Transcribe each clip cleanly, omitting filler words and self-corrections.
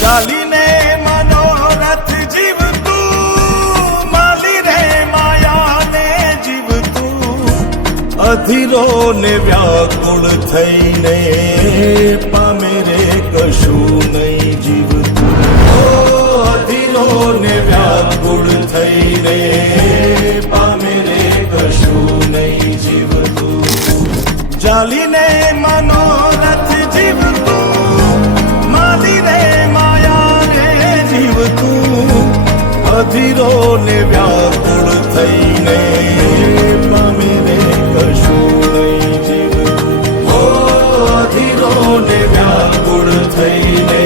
ચાલીને મનોરથ જીવતું માલી રે માયાને જીવતું અધીરો ને વ્યાકુળ થઈને પામે રે કશું નહીં જીવતું અધીરો ને વ્યાકુળ થઈને પામે રે કશું નહીં જીવતું ચાલીને મનોરથ જીવતું માલી રે અધીરો ને વ્યાકુળ થઈને પામે રે કશું નહીં જીવતું અધીરો ને વ્યાકુળ થઈને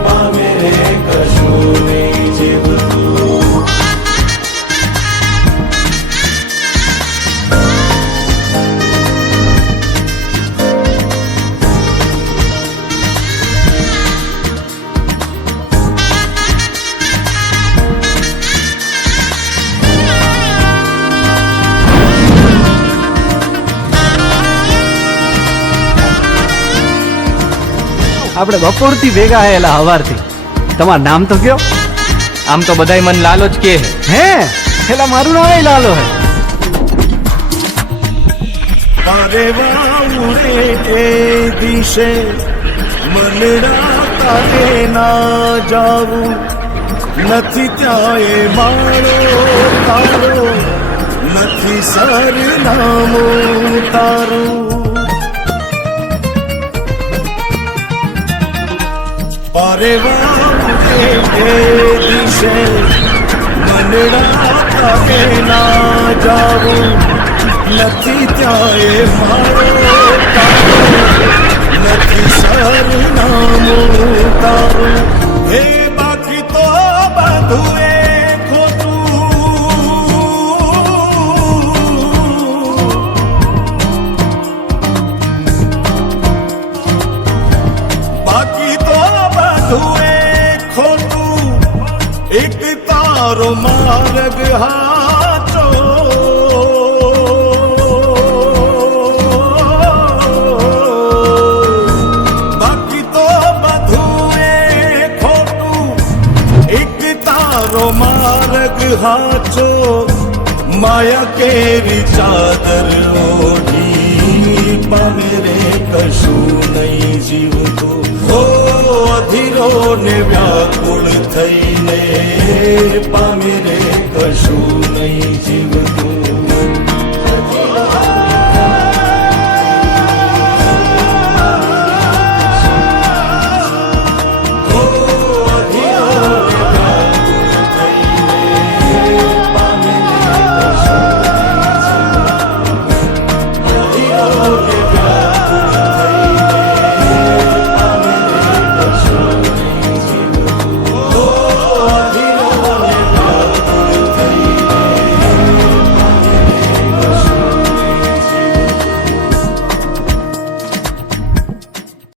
પામે રે કશું નહીં જીવતું આપણે બપોરથી ભેગા આયેલા હવારથી. તમારું નામ તો કયો? આમ તો બધાય મન લાલો જ કે હે પેલા મારું નામ લાલો હે. અરે વાઉરે એ દિશે મનડા તારે ના જાવું નથી ત્યાં એ માળો તારો નથી સરનામું તારું અરે વાઉરે એ દિશે મનડા તારે ના જાવું નથી ત્યાં એ મારો નથી સરનામું તારું હે બાકી તો બધું એ બાકી તો બધું એ ખોટું એક તારો માર્ગ હાચો બાકી તો બધું એ ખોટું એક તારો માર્ગ હાચો માયા કેરી ચાદર ઓઢી પામે રે કશું નહીં જીવતું અધીરો ને વ્યાકુળ થઈને પામે રે કશું નહીં જીવ